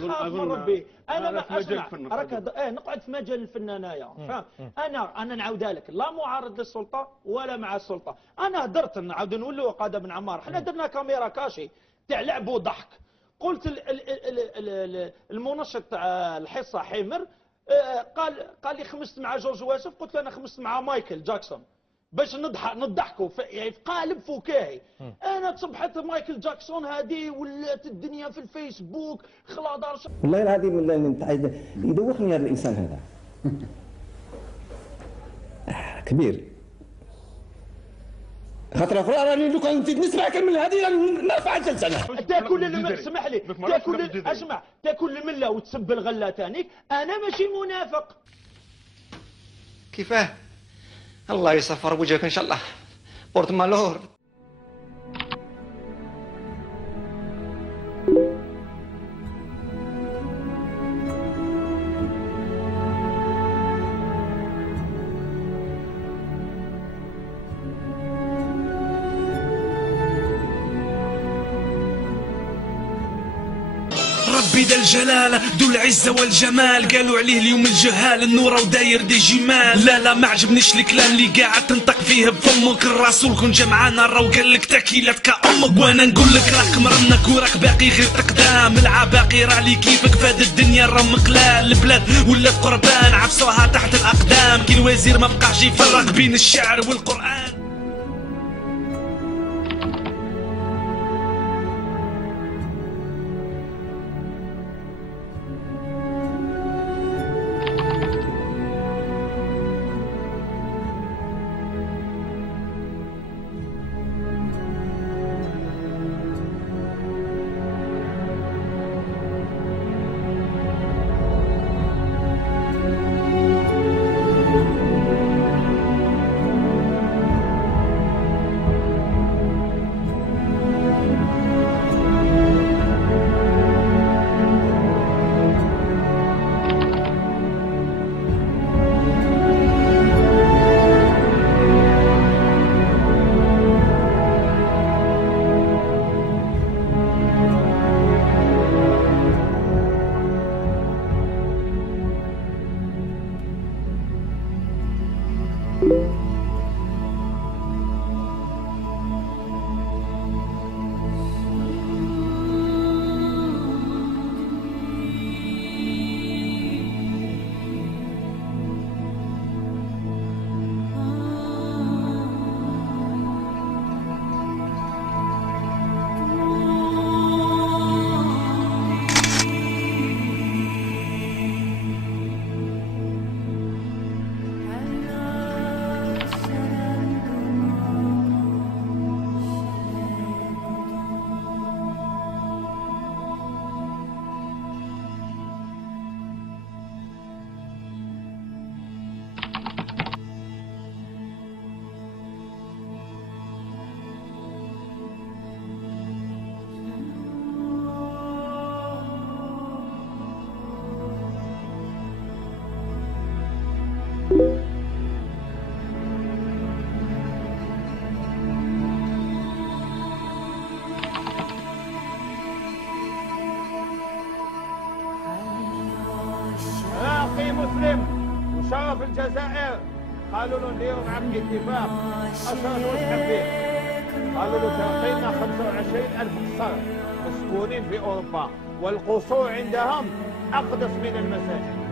اظن ربي انا في مجال الفن راك نقعد في مجال الفن انايا فاهم. انا نعاودها لك، لا معارض للسلطه ولا مع السلطه. انا هدرت نعاود نولوا قاده بن عمار، حنا درنا كاميرا كاشي تاع لعب وضحك. قلت المنشط تاع الحصه حمر قال لي خمست مع جورج واسف، قلت له انا خمست مع مايكل جاكسون باش نضحكوا يعني في قالب فكاهي. انا تصبحت مايكل جاكسون هذه ولات الدنيا في الفيسبوك خلاص. والله العظيم يدوخني هذا الانسان هذا كبير. خاطر اخرى راني لو كان نزيد نسمع كمل هذه نرفع الجلسه انا. تاكل المله، اسمح لي، اسمع، تاكل المله وتسب الغله ثانيك. انا ماشي منافق. كيفاه؟ الله يصفر وجهك ان شاء الله. بورت مالور. ربي ذا الجلالة ذو العزة والجمال، قالوا عليه اليوم الجهال النورة وداير دي جمال. لا ما عجبنيش الكلام اللي قاعد تنطق فيه بفمك. الرسول كون جا معانا راه وقال لك تاكيلات كأمك، وانا نقول لك راك مرنك وراك باقي غير تقدام. العباقي راه لي كيفك فهاد الدنيا راه مقلال. البلاد ولات قربان عفسوها تحت الاقدام، كي الوزير ما بقاش يفرق بين الشعر والقرآن. مسلم وشاف الجزائر قالوا له اليوم عندي اتفاق أشهر واسحب به. قالوا له تلقينا 25,000 قصر مسكونين في أوروبا والقصور عندهم أقدس من المساجد.